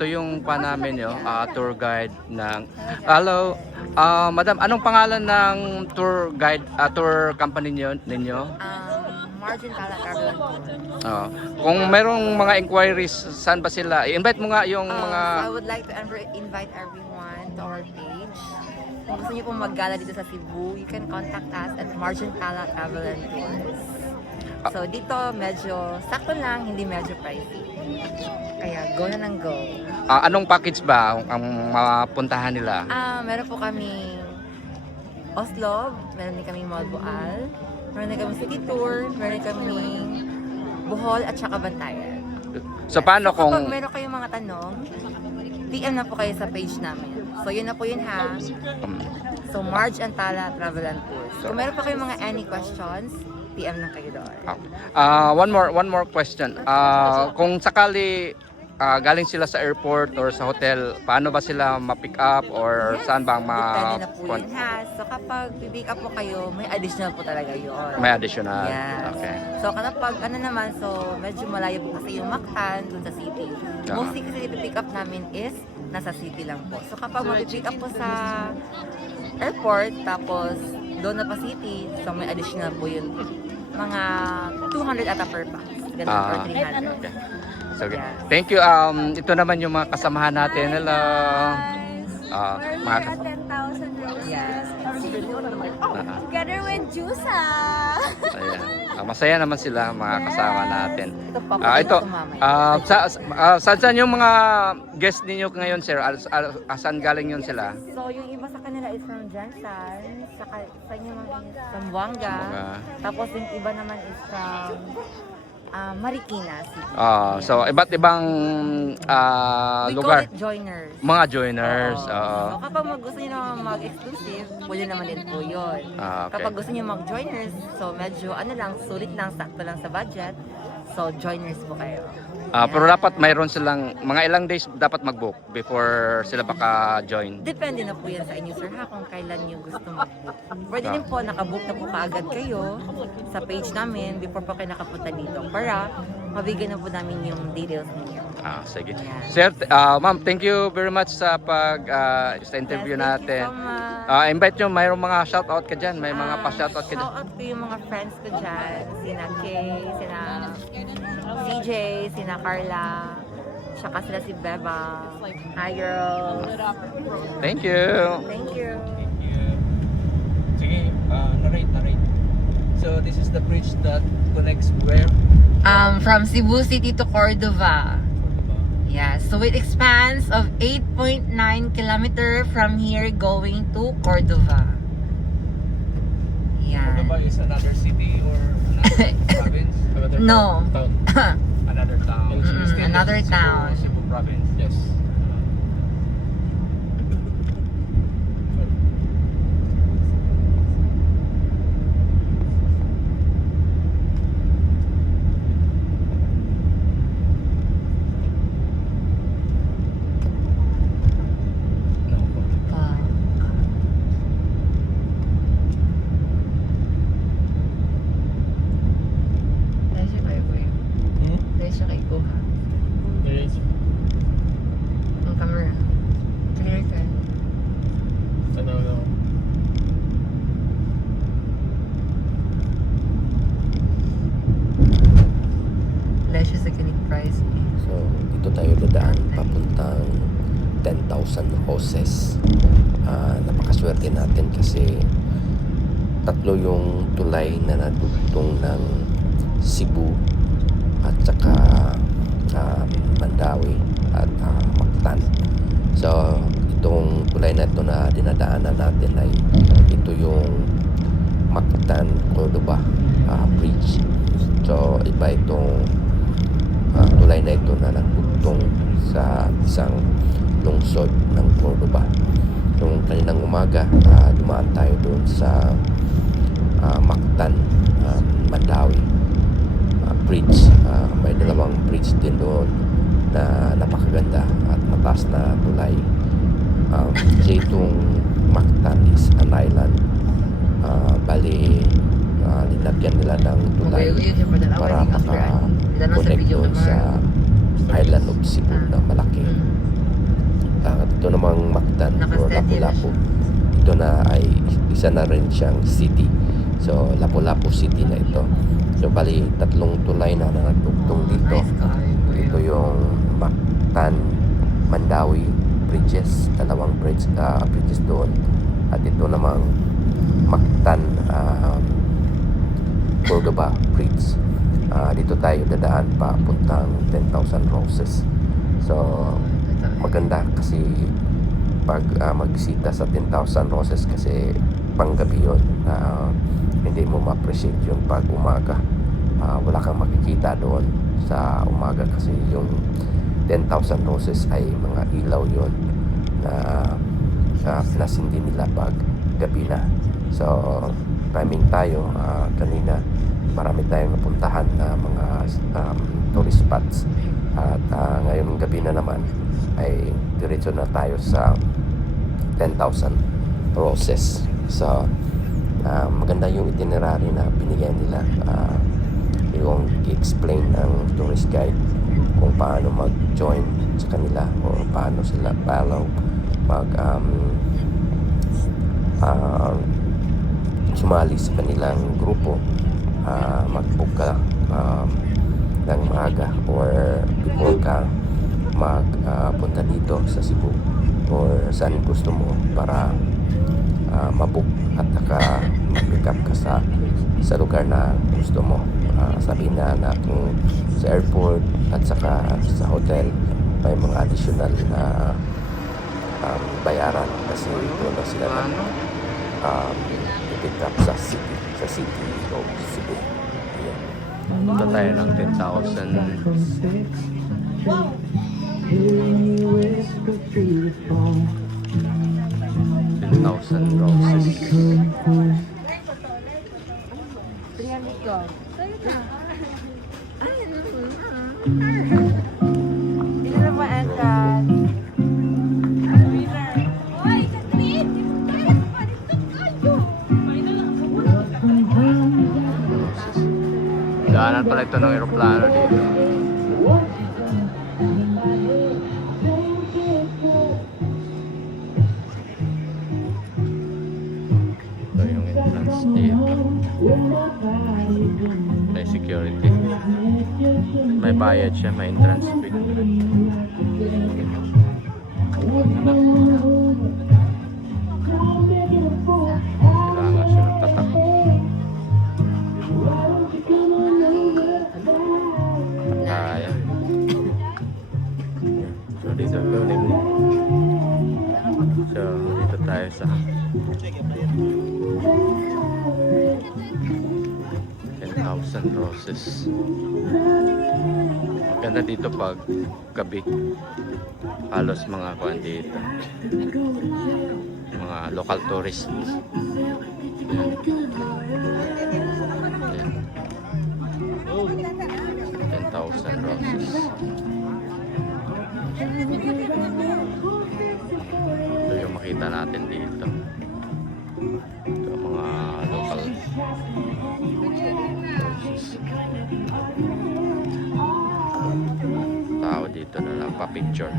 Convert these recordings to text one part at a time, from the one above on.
ito yung pa namin yo, tour guide ng Hello. Madam, anong pangalan ng tour guide tour company ninyo? Margin Kala Travel and Tour. Kung merong mga inquiries, saan ba sila? I-invite mo nga yung mga So I would like to invite everyone to our page. Kung gusto niyo pong maggala dito sa Cebu, you can contact us at Margin Kala Travel and Tours. So dito medyo sakto lang, hindi medyo pricey. Kaya go na ng go. anong package ba ang mapuntahan nila? Meron po kami Oslo, meron din kami Malboal, meron din kami City Tour, meron din kami Bohol at saka Bantayan. So paano Kapag kung meron kayong mga tanong, PM na po kayo sa page namin. So yun na po yun ha. So Marge Antala Travel and Tours. Kung meron pa kayong mga any questions, PM lang kayo doon. one more question. Kung sakali galing sila sa airport or sa hotel, paano ba sila ma-pick up or saan bang Depende na po yun ha. So kapag pick up po kayo, may additional po talaga yun. may additional? Yes. Okay. So kapag ano naman, so medyo malayo po kasi yung Mactan dun sa city. Mostly kasi pick up namin is nasa city lang po. So kapag mag-pick up po sa airport, tapos doon na pa city, so may additional po yun. Mga 200 ata per pax. Ganun or 300. Okay. So, okay. Yeah. Thank you. Ito naman yung mga kasamahan natin. Hello. Mga We're here at 10,000 roses. Yeah. Together with Jusa. Ayan. Masaya naman sila mga kasama natin. Ito pa po. Ito, saan yung mga guest ninyo ngayon, sir? Saan galing yun sila? So yung iba sa kanila is from Jansan, sa inyo mga is from Buanga. Tapos yung iba naman is from Marikina City. So iba't ibang We lugar. call it joiners. Mga joiners. So kapag gusto niyo naman mag-exclusive, pwede naman din po yun. Okay. Kapag gusto niyo mag-joiners, so medyo ano lang, sulit lang, sakto lang sa budget. So joiners po kayo. Pero dapat mayroon silang mga ilang days dapat mag-book before sila baka join. Depende na po yan sa inyo, sir, ha, kung kailan nyo gusto mag-book. Pwede din po, nakabook na po kaagad kayo sa page namin before po kayo nakapunta dito para mabigyan na po namin yung details ninyo. Sige. Yeah. Sir, ma'am, thank you very much sa sa interview Yes, natin. thank you so much. Invite nyo, mayroong mga shoutout ka dyan. May mga pa-shoutout ka dyan. Shoutout ko yung mga friends ko dyan. Sina Kay, sina CJ, sina Carla, tsaka sila si Beba. Hi girls. Thank you. Thank you. Sige, narrate. So this is the bridge that connects where? From Cebu City to Cordova. Yeah, so it expands of 8.9 kilometer from here going to Cordova. Yeah. Cordova is another city or another province? No. Another town. Another town. Cebu province. Yes. Ang camera. Clear ka. No. Lesyo sa ganit price. So, dito tayo dadaan papuntang 10,000 hoses. Napakaswerte natin kasi tatlo yung tulay na nadugtong ng Cebu at saka Mandawi at Mactan. So, itong tulay na ito na dinadaanan natin ay ito yung Mactan Cordova Bridge. So, iba itong tulay na ito na nagtugtong sa isang lungsod ng Cordova. Yung kaninang umaga, dumaan tayo doon sa Mactan, Mandawi bridge. May dalawang bridge din doon na napakaganda at mataas na tulay. Kasi itong Mactan is an island. Bali, linagyan nila ng tulay para maka-connect doon sa island of Cebu na malaki. namang Mactan or Nakasteady na Lapu-Lapu, ito na ay isa na rin siyang city. So Lapu-Lapu City na ito. So bali tatlong tulay na nagtugtong dito. Nice car. Ito yung Mactan Mandawi bridges, dalawang bridges doon. At ito namang Mactan Cordoba Bridge. Dito tayo dadaan papuntang 10,000 Roses. So maganda kasi pag magbisita sa 10,000 Roses kasi panggabi yun, hindi mo ma-appreciate yun pag umaga. Wala kang makikita doon sa umaga kasi yung 10,000 Roses ay mga ilaw yun na pinasindi nila pag gabi na. So timing tayo kanina, marami tayong napuntahan na mga tourist spots. At ngayon gabi na naman ay diretso na tayo sa 10,000 Roses. So maganda yung itinerary na binigyan nila. Yung i-explain ng tourist guide kung paano mag-join sa kanila o paano sila sumali sa kanilang grupo. Mag-book ka ng maaga or before ka magpunta dito sa Cebu or saan gusto mo para mabook at mag-pick up ka sa lugar na gusto mo. Sabihin na kung sa airport at saka sa hotel may mga additional na bayaran kasi ito na sila i-pick up sa city of Cebu. Punta tayo ng 10,000 Roses. Dito na po entrance. Oy, Katrin! Daanan pala ito ng eroplano dito. Ito yung entrance dito. May security. May bayad siya, may entrance fee. Kailangan siya ng tatak. Kaya. So dito building. So dito tayo sa 10,000 Roses. Maganda dito pag gabi. Halos mga kuwan dito. Mga local tourists. Yan. Yan. 10,000 Roses. Ito yung makita natin dito. Ito mga local roses. Tao dito na nagpa-picture.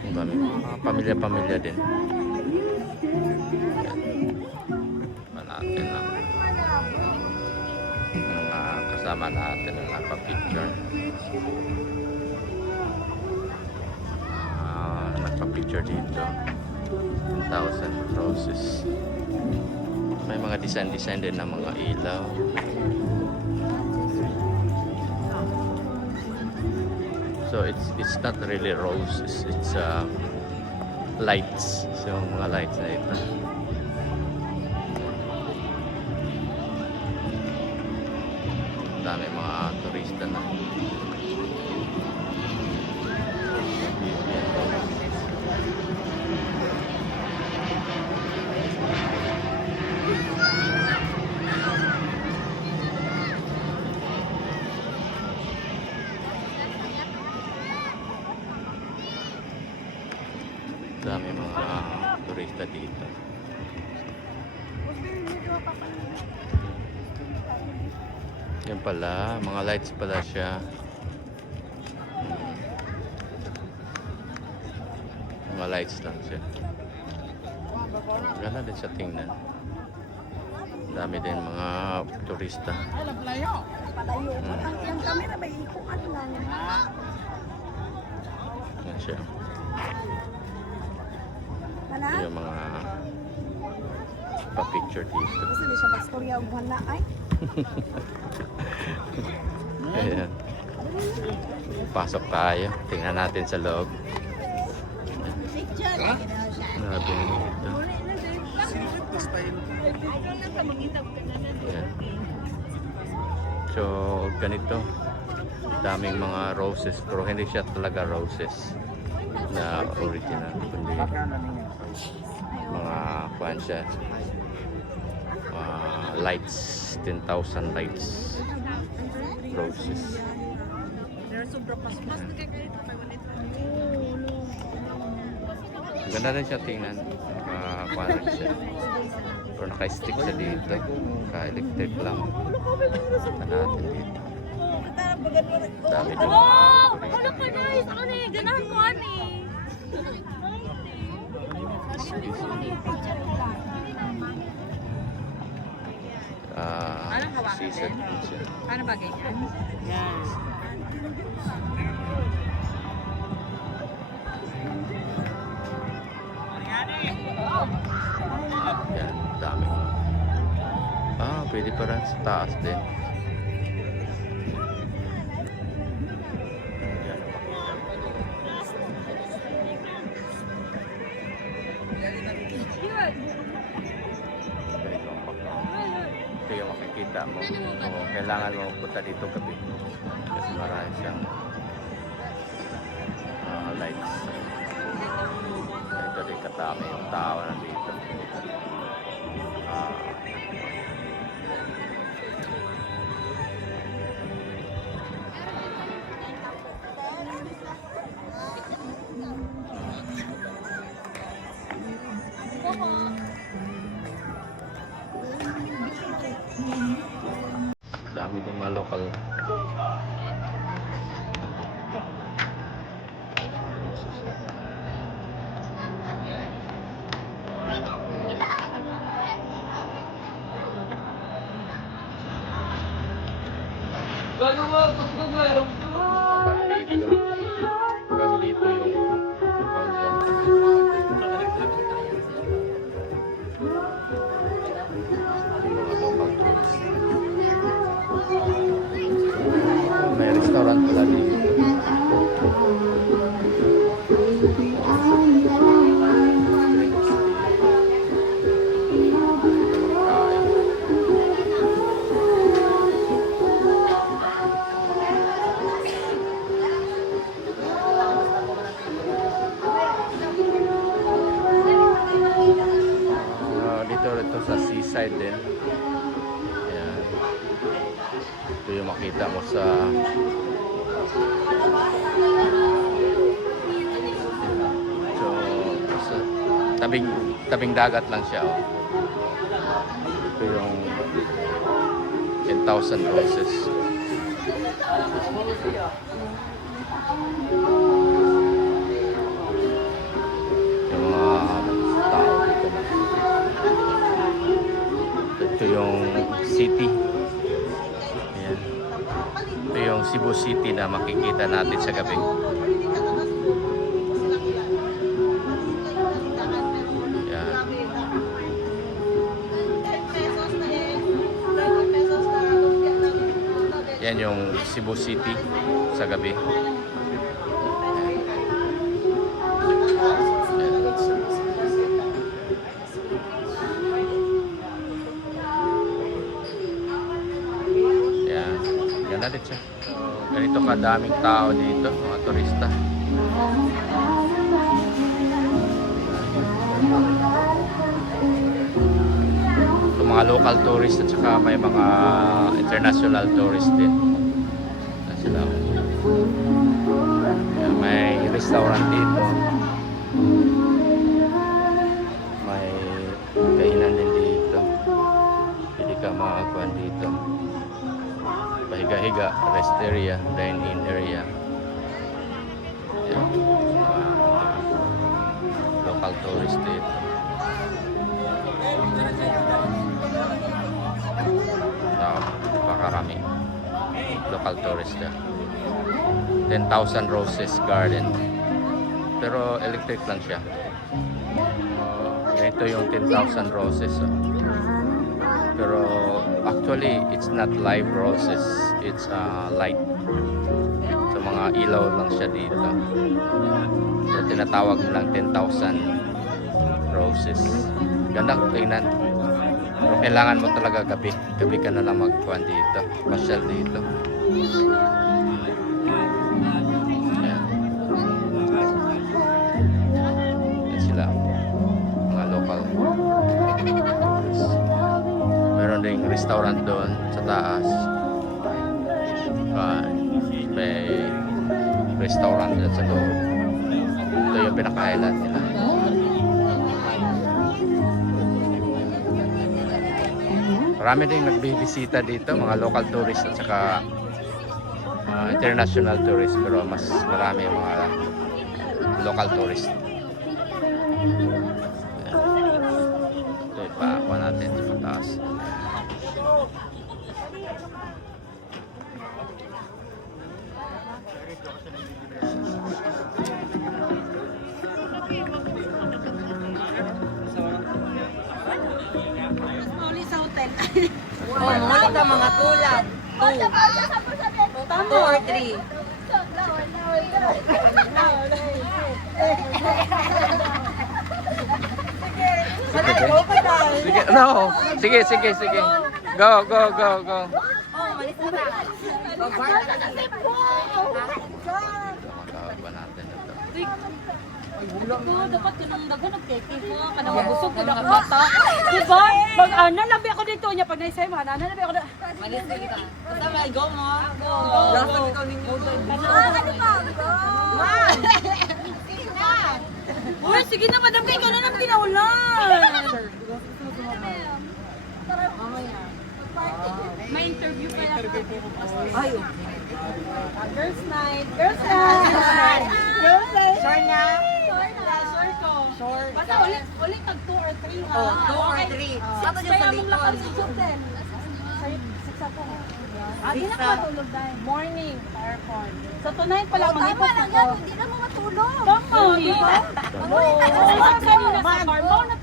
Ang dami mga pamilya-pamilya din. Yan. Natin lang. Mga kasama natin na nagpa-picture. Nagpa-picture dito. 10,000 Roses. May mga design din ng mga ilaw. So it's not really roses, it's lights. So mga lights na ito. Dami mga turista na. Dami mga turista dito. Yan pala, mga lights pala siya. Mga lights lang siya. Ganda din siya tingnan. Dami din mga turista. Ang camera ba ikuan lang? Yan siya. Mana? Yung mga pa-picture dito. Gusto ni siya magstorya og wala ay. Ayan. Pasok tayo. Tingnan natin sa loob. Grabe dito. Ayan. So, ganito. Daming mga roses. Pero hindi siya talaga roses na original. Kundi mga kuhan siya. Lights. 10,000 lights. Roses. Ganda rin siya tingnan. Kuhan rin siya. Pero naka-stick siya dito. Naka-electric lang. Ito natin dito. Dami din mga Ano ka nice? Ako na ganahan ko ani. season din siya. Paano ba ganyan? Yan, dami. Pwede pa rin sa taas din. Ito yung makikita mo. Kailangan mo punta dito gabi. Kasi marami siyang lights. Ito din katami yung tao nandito. Dami din mga local. Hanggang dito yung mga local tourists. May restaurant pala dito. Dito sa seaside din. Ayan. Ito yung makita mo sa tabing dagat lang siya. Ito yung 10,000 roses. Yung mga tao dito. Ito yung city. Ayan. Ito yung Cebu City na makikita natin sa gabi. Yan yung Cebu City sa gabi. Yan. Ganda din siya. Ganito kadaming tao dito, mga turista. Mga local tourists at saka may mga international tourists din na sila. May restaurant dito, may kainan din dito, pwede ka makakuan dito, pahiga-higa, rest area, dine-in area. Yan. local tourist dito. Napakarami local tourist dito. 10,000 Roses Garden. Pero electric lang siya. Ito yung 10,000 roses. Pero actually, it's not live roses. It's light. So mga ilaw lang siya dito. So tinatawag nilang 10,000 roses. Gandang tingnan. Pero kailangan mo talaga gabi. Gabi ka na lang magkuhan dito. Pasyal dito. Ayan. Yan sila. Mga local. Meron ding restaurant doon sa taas. May restaurant dyan sa loob. Ito yung pinaka-highlight nila. Marami ding nagbibisita dito, mga local tourists at saka international tourists, pero mas marami yung mga local tourists. Ito ipakuha natin sa taas. Oh, muli ka mga tulad. 2 or 3. Sige, no. Sige, sige, sige. Go, go, go, go. Oh, malis na ta. Makakaba natin ito. Ito, dapat yun ang nagkeke ko. Kanang mabusog ko na bata. Diba? Mag-ana, labi ako dito niya. Pag naisay mo, ana, labi ako na. Malis na kita. Basta may go mo. Go. Lasa ikaw ninyo. Ano pa? Man! Uy, sige na, madam. Kaya ka na nang pinaulan. May interview pa yan. Ay, Girls night. Girls night. Girls night. sure na? Sure ko. Sure. Basta ulit tag 2 or 3 ha. Oh, 2 or 3. Sato dyan sa Kaya mong lakad likod. sa hotel. Six ako. Di na Six ka matulog dahil. Morning, airport. So tonight pala mag-ipot ako. Hindi na mo matulog. Tama, di ba? Oo, kanina sa car. Mau na